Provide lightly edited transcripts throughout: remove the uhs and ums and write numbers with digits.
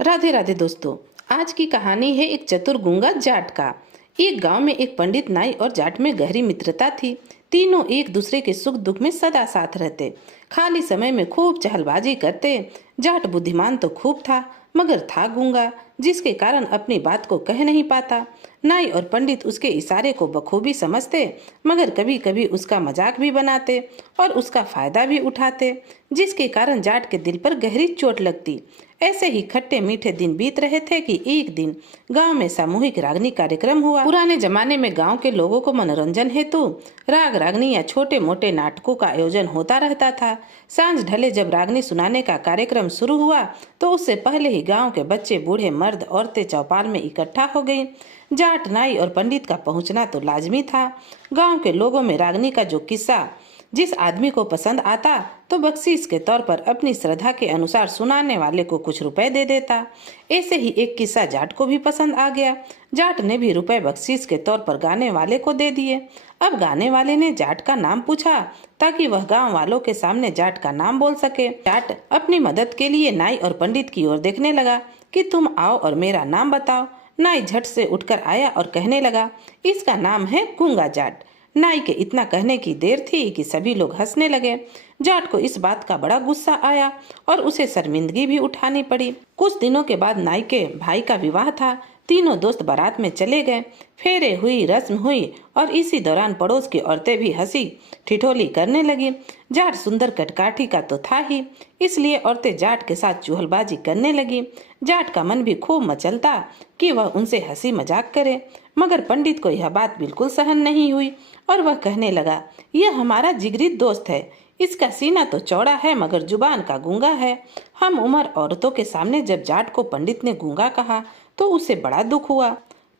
राधे राधे दोस्तों। आज की कहानी है एक चतुर गूंगा जाट का। एक गांव में एक पंडित नाई और जाट में गहरी मित्रता थी। तीनों एक दूसरे के सुख दुख में सदा साथ रहते। खाली समय में खूब चहलबाजी करते। जाट बुद्धिमान तो खूब था, मगर था गूंगा, जिसके कारण अपनी बात को कह नहीं पाता। नाई और पंडित उसके इशारे को बखूबी समझते, मगर कभी कभी उसका मजाक भी बनाते और उसका फायदा भी उठाते, जिसके कारण जाट के दिल पर गहरी चोट लगती। ऐसे ही खट्टे मीठे दिन बीत रहे थे कि एक दिन गांव में सामूहिक रागनी कार्यक्रम हुआ। पुराने जमाने में गांव के लोगों को मनोरंजन हेतु राग रागनी या छोटे मोटे नाटकों का आयोजन होता रहता था। सांझ ढले जब रागनी सुनाने का कार्यक्रम शुरू हुआ तो उससे पहले ही गांव के बच्चे बूढ़े मर्द औरतें चौपाल में इकट्ठा हो गई। जाट नाई और पंडित का पहुंचना तो लाजमी था। गांव के लोगों में रागनी का जो किस्सा जिस आदमी को पसंद आता तो बख्शीश के तौर पर अपनी श्रद्धा के अनुसार सुनाने वाले को कुछ रुपए दे देता। ऐसे ही एक किस्सा जाट को भी पसंद आ गया। जाट ने भी रुपए बख्शीश के तौर पर गाने वाले को दे दिए। अब गाने वाले ने जाट का नाम पूछा ताकि वह गांव वालों के सामने जाट का नाम बोल सके। जाट अपनी मदद के लिए नाई और पंडित की ओर देखने लगा कि तुम आओ और मेरा नाम बताओ। नाई झट से उठकर आया और कहने लगा, इसका नाम है गूंगा जाट। नाई के इतना कहने की देर थी कि सभी लोग हंसने लगे। जाट को इस बात का बड़ा गुस्सा आया और उसे शर्मिंदगी भी उठानी पड़ी। कुछ दिनों के बाद नाई के भाई का विवाह था। तीनों दोस्त बारात में चले गए। फेरे हुई, रस्म हुई और इसी दौरान पड़ोस की औरतें भी हंसी ठिठोली करने लगी। जाट सुंदर कटकाठी का तो था ही, इसलिए औरतें जाट के साथ चुहलबाजी करने लगी। जाट का मन भी खूब मचलता कि वह उनसे हंसी मजाक करे, मगर पंडित को यह बात बिल्कुल सहन नहीं हुई और वह कहने लगा, यह हमारा जिगरी दोस्त है। इसका सीना तो चौड़ा है मगर जुबान का गूंगा है। हम उम्र औरतों के सामने जब जाट को पंडित ने गूंगा कहा तो उसे बड़ा दुख हुआ,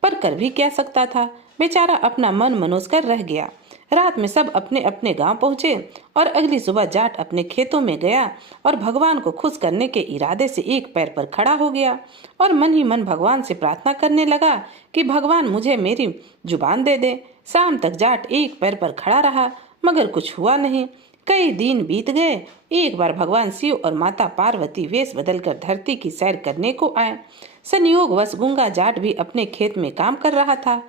पर कर भी क्या सकता था। बेचारा अपना मन मनोज कर रह गया। रात में सब अपने अपने गांव पहुंचे और अगली सुबह जाट अपने खेतों में गया और भगवान को खुश करने के इरादे से एक पैर पर खड़ा हो गया और मन ही मन भगवान से प्रार्थना करने लगा कि भगवान मुझे मेरी जुबान दे दे। शाम तक जाट एक पैर पर खड़ा रहा, मगर कुछ हुआ नहीं। कई दिन बीत गए। एक बार भगवान शिव और माता पार्वती वेश बदलकर धरती की सैर करने को आए। संयोगवश गूंगा जाट भी अपने खेत में काम कर रहा था।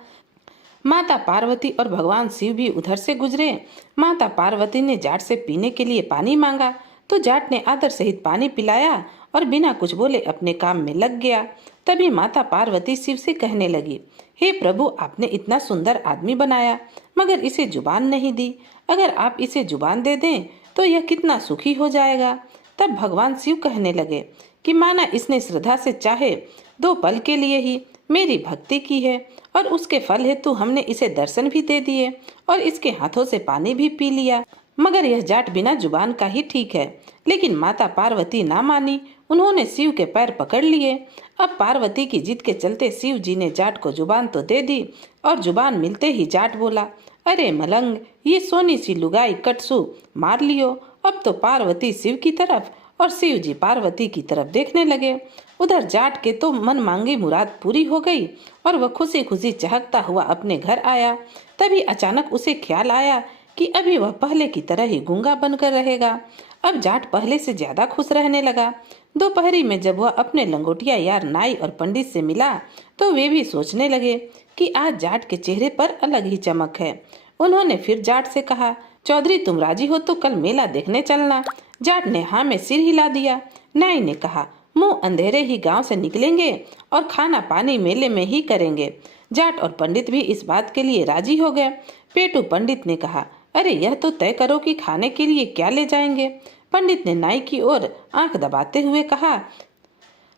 माता पार्वती और भगवान शिव भी उधर से गुजरे। माता पार्वती ने जाट से पीने के लिए पानी मांगा तो जाट ने आदर सहित पानी पिलाया और बिना कुछ बोले अपने काम में लग गया। तभी माता पार्वती शिव से कहने लगी, हे प्रभु, आपने इतना सुंदर आदमी बनाया मगर इसे जुबान नहीं दी। अगर आप इसे जुबान दे दें तो यह कितना सुखी हो जाएगा। तब भगवान शिव कहने लगे कि माना इसने श्रद्धा से चाहे 2 पल के लिए ही मेरी भक्ति की है और उसके फल हेतु हमने इसे दर्शन भी दे दिए और इसके हाथों से पानी भी पी लिया, मगर यह जाट बिना जुबान का ही ठीक है। लेकिन माता पार्वती ना मानी। उन्होंने शिव के पैर पकड़ लिए। अब पार्वती की जिद के चलते शिव जी ने जाट को जुबान तो दे दी और जुबान मिलते ही जाट बोला, अरे मलंग, ये सोनी सी लुगाई कटसू मार लियो। अब तो पार्वती शिव की तरफ और शिव जी पार्वती की तरफ देखने लगे। उधर जाट के तो मन मांगी मुराद पूरी हो गई और वह खुशी खुशी चहकता हुआ अपने घर आया। तभी अचानक उसे ख्याल आया कि अभी वह पहले की तरह ही गूंगा बनकर रहेगा। अब जाट पहले से ज्यादा खुश रहने लगा। दोपहरी में जब वह अपने लंगोटिया यार नाई और पंडित से मिला तो वे भी सोचने लगे कि आज जाट के चेहरे पर अलग ही चमक है। उन्होंने फिर जाट से कहा, चौधरी, तुम राजी हो तो कल मेला देखने चलना। जाट ने हाँ में सिर हिला दिया। नाई ने कहा, मुंह अंधेरे ही गांव से निकलेंगे और खाना पानी मेले में ही करेंगे। जाट और पंडित भी इस बात के लिए राजी हो गए। पेटू पंडित ने कहा, अरे यह तो तय करो कि खाने के लिए क्या ले जाएंगे। पंडित ने नाई की ओर आंख दबाते हुए कहा,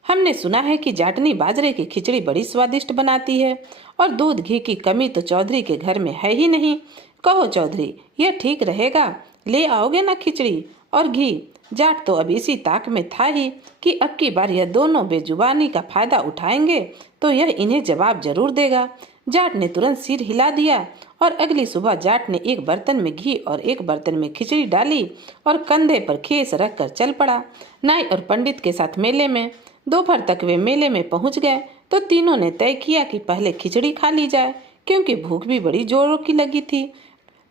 हमने सुना है कि जाटनी बाजरे की खिचड़ी बड़ी स्वादिष्ट बनाती है और दूध घी की कमी तो चौधरी के घर में है ही नहीं। कहो चौधरी, यह ठीक रहेगा? ले आओगे ना खिचड़ी और घी? जाट तो अब इसी ताक में था ही कि अब की बार यह दोनों बेजुबानी का फायदा उठाएंगे तो यह इन्हें जवाब जरूर देगा। जाट ने तुरंत सिर हिला दिया और अगली सुबह जाट ने एक बर्तन में घी और एक बर्तन में खिचड़ी डाली और कंधे पर खेस रखकर चल पड़ा नाई और पंडित के साथ मेले में। दोपहर तक वे मेले में पहुंच गए तो तीनों ने तय किया कि पहले खिचड़ी खा ली जाए, क्योंकि भूख भी बड़ी जोरों की लगी थी।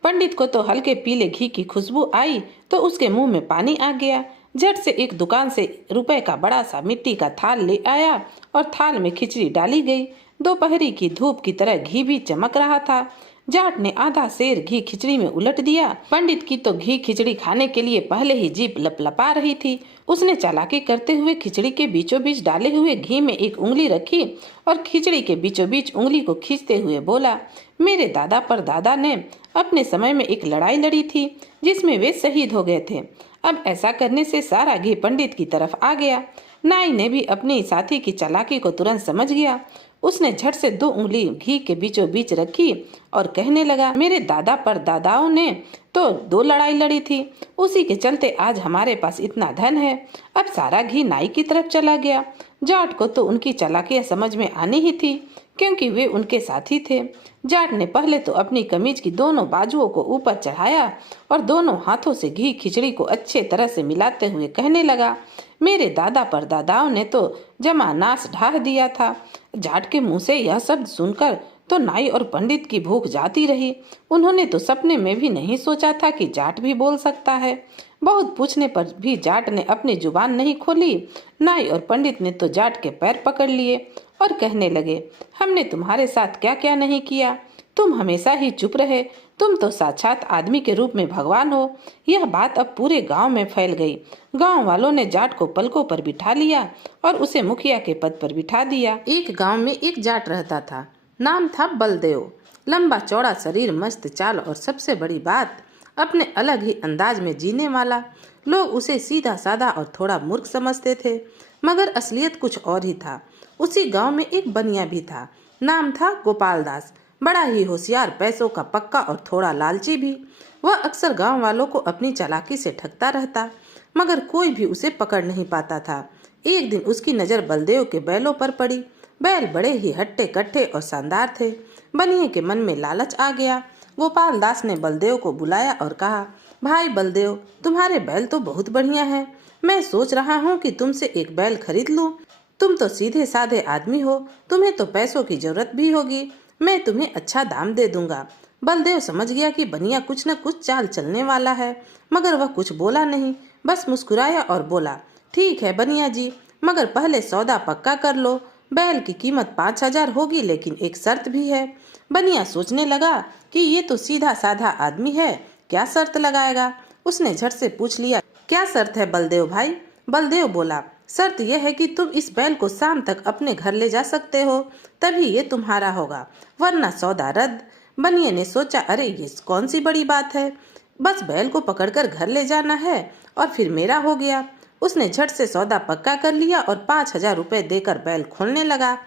पंडित को तो हल्के पीले घी की खुशबू आई तो उसके मुंह में पानी आ गया। झट से एक दुकान से रुपए का बड़ा सा मिट्टी का थाल ले आया और थाल में खिचड़ी डाली गई। दोपहरी की धूप की तरह घी भी चमक रहा था। जाट ने आधा सेर घी खिचड़ी में उलट दिया। पंडित की तो घी खिचड़ी खाने के लिए पहले ही जीभ लपलपा रही थी। उसने चालाकी करते हुए खिचड़ी के बीचों बीच डाले हुए घी में एक उंगली रखी और खिचड़ी के बीचों बीच उंगली को खींचते हुए बोला, मेरे दादा परदादा ने अपने समय में एक लड़ाई लड़ी थी जिसमें वे शहीद हो गए थे। अब ऐसा करने से सारा घी पंडित की तरफ आ गया। नाई ने भी अपने साथी की चालाकी को तुरंत समझ गया। उसने झट से 2 उंगली घी के बीचों बीच रखी और कहने लगा, मेरे दादा परदादाओं ने तो 2 लड़ाई लड़ी थी, उसी के चलते आज हमारे पास इतना धन है। अब सारा घी नाई की तरफ चला गया। जाट को तो उनकी चालाकियां समझ में आनी ही थी क्योंकि वे उनके साथी थे। जाट ने पहले तो अपनी कमीज की दोनों बाजुओं को ऊपर चढ़ाया और दोनों हाथों से घी खिचड़ी को अच्छे तरह से मिलाते हुए कहने लगा, मेरे दादा परदादाओं ने तो जमा नाश ढाह दिया था। जाट के मुंह से यह शब्द सुनकर तो नाई और पंडित की भूख जाती रही। उन्होंने तो सपने में भी नहीं सोचा था कि जाट भी बोल सकता है। बहुत पूछने पर भी जाट ने अपनी जुबान नहीं खोली। नाई और पंडित ने तो जाट के पैर पकड़ लिए और कहने लगे, हमने तुम्हारे साथ क्या क्या नहीं किया, तुम हमेशा ही चुप रहे, तुम तो साक्षात आदमी के रूप में भगवान हो। यह बात अब पूरे गांव में फैल गई। गांव वालों ने जाट को पलकों पर बिठा लिया और उसे मुखिया के पद पर बिठा दिया। एक गांव में एक जाट रहता था, नाम था बलदेव। लंबा चौड़ा शरीर, मस्त चाल और सबसे बड़ी बात अपने अलग ही अंदाज में जीने वाला। लोग उसे सीधा साधा और थोड़ा मूर्ख समझते थे, मगर असलियत कुछ और ही था। उसी गांव में एक बनिया भी था, नाम था गोपाल दास। बड़ा ही होशियार, पैसों का पक्का और थोड़ा लालची भी। वह अक्सर गांव वालों को अपनी चालाकी से ठगता रहता, मगर कोई भी उसे पकड़ नहीं पाता था। एक दिन उसकी नज़र बलदेव के बैलों पर पड़ी। बैल बड़े ही हट्टे कट्टे और शानदार थे। बनिए के मन में लालच आ गया। गोपाल दास ने बलदेव को बुलाया और कहा, भाई बलदेव, तुम्हारे बैल तो बहुत बढ़िया हैं। मैं सोच रहा हूँ कि तुमसे एक बैल खरीद लूं। तुम तो सीधे साधे आदमी हो, तुम्हें तो पैसों की जरूरत भी होगी। मैं तुम्हें अच्छा दाम दे दूंगा। बलदेव समझ गया कि बनिया कुछ न कुछ चाल चलने वाला है, मगर वह कुछ बोला नहीं, बस मुस्कुराया और बोला, ठीक है बनिया जी, मगर पहले सौदा पक्का कर लो। बैल की कीमत 5,000 होगी, लेकिन एक शर्त भी है। बनिया सोचने लगा कि ये तो सीधा साधा आदमी है, क्या शर्त लगाएगा। उसने झट से पूछ लिया, क्या शर्त है बलदेव भाई? बलदेव बोला, शर्त यह है कि तुम इस बैल को शाम तक अपने घर ले जा सकते हो, तभी ये तुम्हारा होगा, वरना सौदा रद्द। बनिए ने सोचा, अरे ये कौन सी बड़ी बात है, बस बैल को पकड़कर घर ले जाना है और फिर मेरा हो गया। उसने झट से सौदा पक्का कर लिया और 5,000 रुपए देकर बैल खोलने लगा।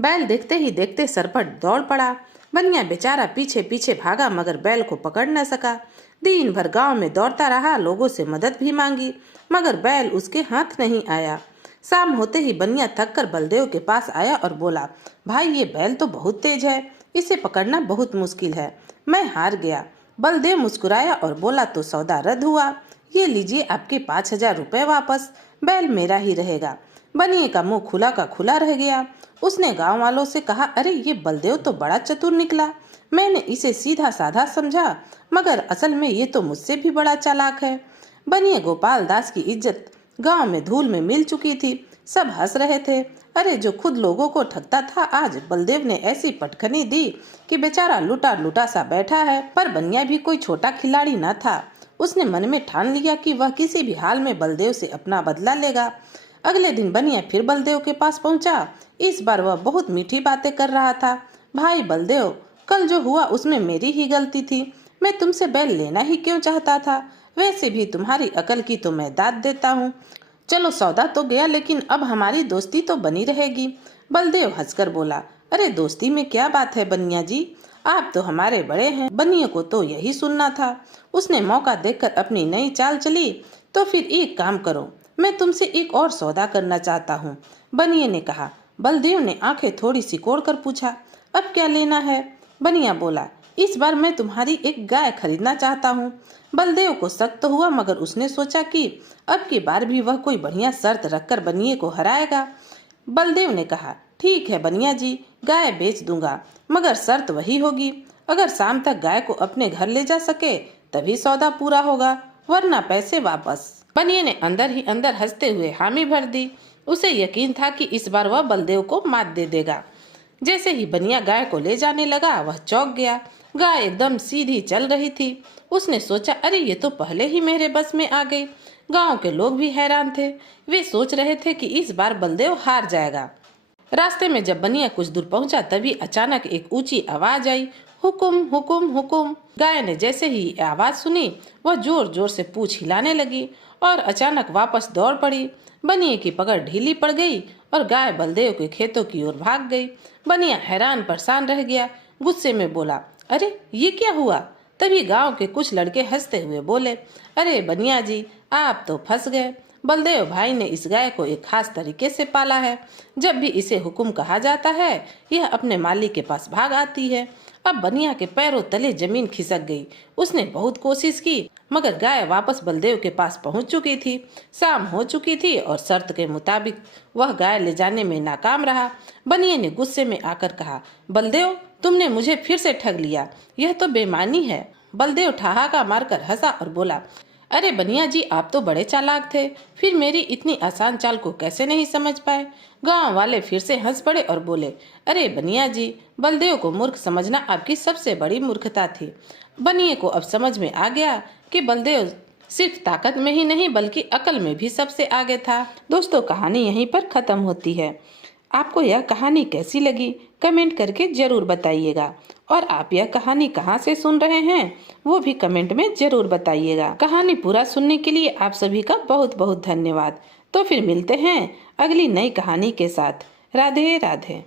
बैल देखते ही देखते सरपट दौड़ पड़ा। बनिया बेचारा पीछे पीछे भागा, मगर बैल को पकड़ न सका। दिन भर गांव में दौड़ता रहा, लोगों से मदद भी मांगी, मगर बैल उसके हाथ नहीं आया। शाम होते ही बनिया थक कर बलदेव के पास आया और बोला, भाई ये बैल तो बहुत तेज है, इसे पकड़ना बहुत मुश्किल है, मैं हार गया। बलदेव मुस्कुराया और बोला, तो सौदा रद्द हुआ, ये लीजिए आपके 5,000 रुपए वापस, बैल मेरा ही रहेगा। बनिए का मुंह खुला का खुला रह गया। उसने गांव वालों से कहा, अरे ये बलदेव तो बड़ा चतुर निकला, मैंने इसे सीधा साधा समझा, मगर असल में ये तो मुझसे भी बड़ा चालाक है। बनिए गोपाल दास की इज्जत गांव में धूल में मिल चुकी थी। सब हंस रहे थे। अरे जो खुद लोगों को ठगता था, आज बलदेव ने ऐसी पटखनी दी कि बेचारा लुटा लुटा सा बैठा है। पर बनिया भी कोई छोटा खिलाड़ी न था। उसने मन में ठान लिया कि वह किसी भी हाल में बलदेव से अपना बदला लेगा। अगले दिन बनिया फिर बलदेव के पास पहुंचा। इस बार वह बहुत मीठी बातें कर रहा था। भाई बलदेव, कल जो हुआ उसमें मेरी ही गलती थी, मैं तुमसे बैल लेना ही क्यों चाहता था, वैसे भी तुम्हारी अकल की तो मैं दाद देता हूँ। चलो सौदा तो गया, लेकिन अब हमारी दोस्ती तो बनी रहेगी। बलदेव हंसकर बोला, अरे दोस्ती में क्या बात है बनिया जी, आप तो हमारे बड़े हैं। बनिया को तो यही सुनना था। उसने मौका देखकर अपनी नई चाल चली, तो फिर एक काम करो, मैं तुमसे एक और सौदा करना चाहता हूँ। बनिए ने कहा। बलदेव ने आंखें थोड़ी सिकोड़ कर पूछा, अब क्या लेना है? बनिया बोला, इस बार मैं तुम्हारी एक गाय खरीदना चाहता हूँ। बलदेव को शक तो हुआ, मगर उसने सोचा कि अब की बार भी वह कोई बढ़िया शर्त रखकर बनिए को हराएगा। बलदेव ने कहा, ठीक है बनिया जी, गाय बेच दूंगा, मगर शर्त वही होगी, अगर शाम तक गाय को अपने घर ले जा सके तभी सौदा पूरा होगा, वरना पैसे वापस। बनिए ने अंदर ही अंदर हंसते हुए हामी भर दी। उसे यकीन था कि इस बार वह बलदेव को मात दे देगा। जैसे ही बनिया गाय को ले जाने लगा वह चौंक गया। गाय एकदम सीधी चल रही थी। उसने सोचा, अरे ये तो पहले ही मेरे बस में आ गई। गांव के लोग भी हैरान थे। वे सोच रहे थे कि इस बार बलदेव हार जाएगा। रास्ते में जब बनिया कुछ दूर पहुंचा तभी अचानक एक ऊंची आवाज आई, हुकुम हुकुम हुकुम। गाय ने जैसे ही आवाज सुनी वह जोर जोर से पूंछ हिलाने लगी और अचानक वापस दौड़ पड़ी। बनिए की पकड़ ढीली पड़ गई और गाय बलदेव के खेतों की ओर भाग गई। बनिया हैरान परेशान रह गया। गुस्से में बोला, अरे ये क्या हुआ। तभी गांव के कुछ लड़के हंसते हुए बोले, अरे बनिया जी, आप तो फंस गए। बलदेव भाई ने इस गाय को एक खास तरीके से पाला है। जब भी इसे हुक्म कहा जाता है यह अपने मालिक के पास भाग आती है। अब बनिया के पैरों तले जमीन खिसक गई। उसने बहुत कोशिश की मगर गाय वापस बलदेव के पास पहुंच चुकी थी। शाम हो चुकी थी और शर्त के मुताबिक वह गाय ले जाने में नाकाम रहा। बनिए ने गुस्से में आकर कहा, बलदेव, तुमने मुझे फिर से ठग लिया। यह तो बेईमानी है। बलदेव ठहाका मारकर हंसा और बोला, अरे बनिया जी, आप तो बड़े चालाक थे। फिर मेरी इतनी आसान चाल को कैसे नहीं समझ पाए। गांव वाले फिर से हंस पड़े और बोले, अरे बनिया जी, बलदेव को मूर्ख समझना आपकी सबसे बड़ी मूर्खता थी। बनिए को अब समझ में आ गया कि बलदेव सिर्फ ताकत में ही नहीं बल्कि अकल में भी सबसे आगे था। दोस्तों, कहानी यहीं पर खत्म होती है। आपको यह कहानी कैसी लगी कमेंट करके जरूर बताइएगा। और आप यह कहानी कहाँ से सुन रहे हैं वो भी कमेंट में जरूर बताइएगा। कहानी पूरा सुनने के लिए आप सभी का बहुत बहुत धन्यवाद। तो फिर मिलते हैं अगली नई कहानी के साथ। राधे राधे।